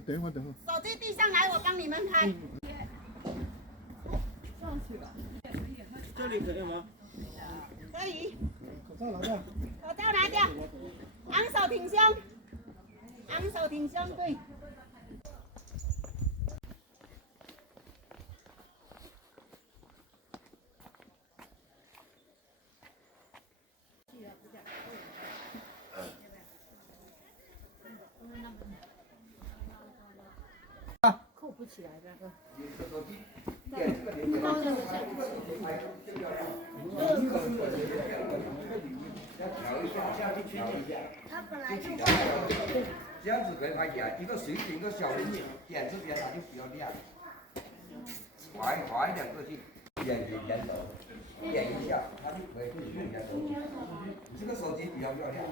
等一会儿，等会儿。手机递上来，我帮你们开。上去吧。这里可以吗？可以。口罩拿掉。口罩拿掉。昂首挺胸。昂首挺胸，对。扣不起来这个。它本来就这样子可以拍起来，一个水平一个小人点这边它就比较亮，滑一点过去，点头，点一下它就可以自己用点手机。你这个手机比较漂亮。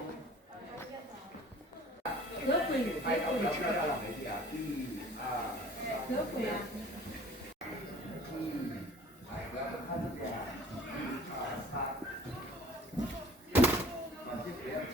拍照比较漂亮了，回去啊，1、2、3。可以啊。不要看这边啊，1、2、3。把这不要钱。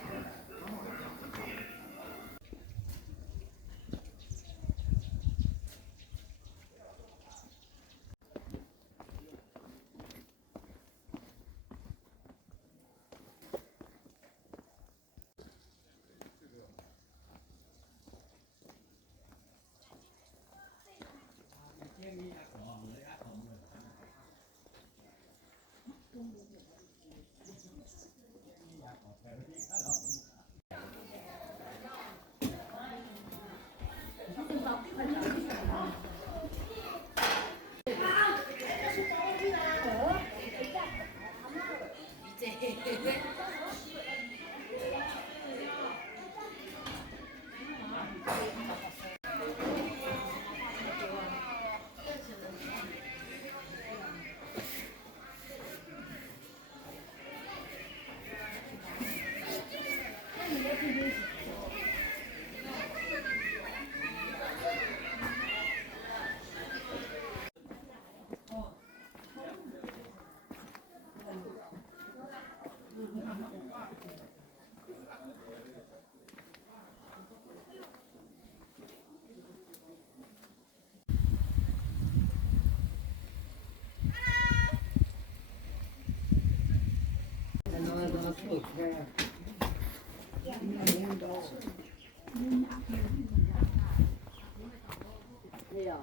没有。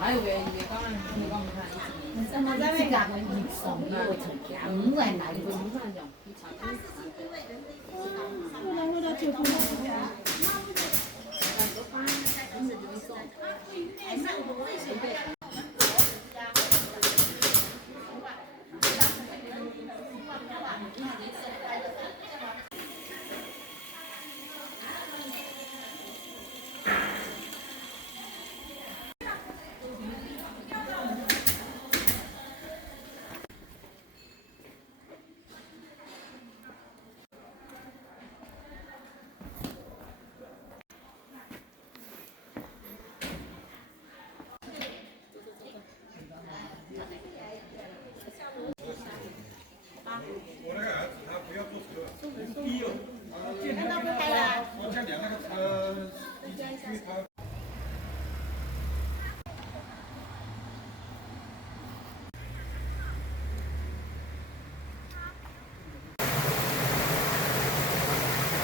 还有个刚刚你讲看，什么在那个？5个人来的，不能为了救护车。5个。